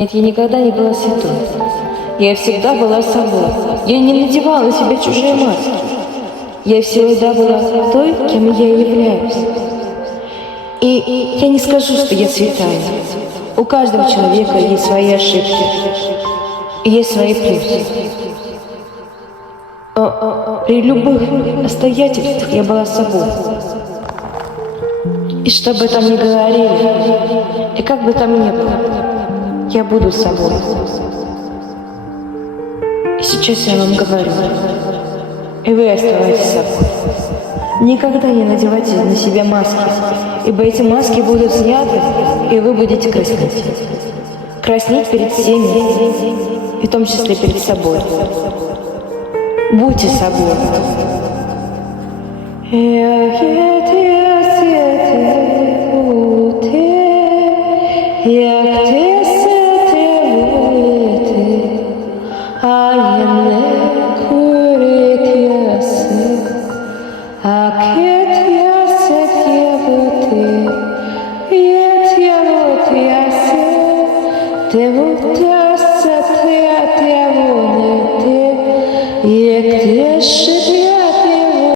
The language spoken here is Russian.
Нет, я никогда не была святой. Я всегда была собой. Я не надевала себе чужие маски. Я всегда была той, кем я являюсь. И я не скажу, что я святая. У каждого человека есть свои ошибки. И есть свои плюсы. Но при любых обстоятельствах я была собой. И что бы там ни говорили, и как бы там ни было, я буду собой. И сейчас я вам говорю, и вы оставайтесь собой. Никогда не надевайте на себя маски, ибо эти маски будут сняты, и вы будете краснеть. Краснеть перед всеми, и в том числе перед собой. Будьте собой. Te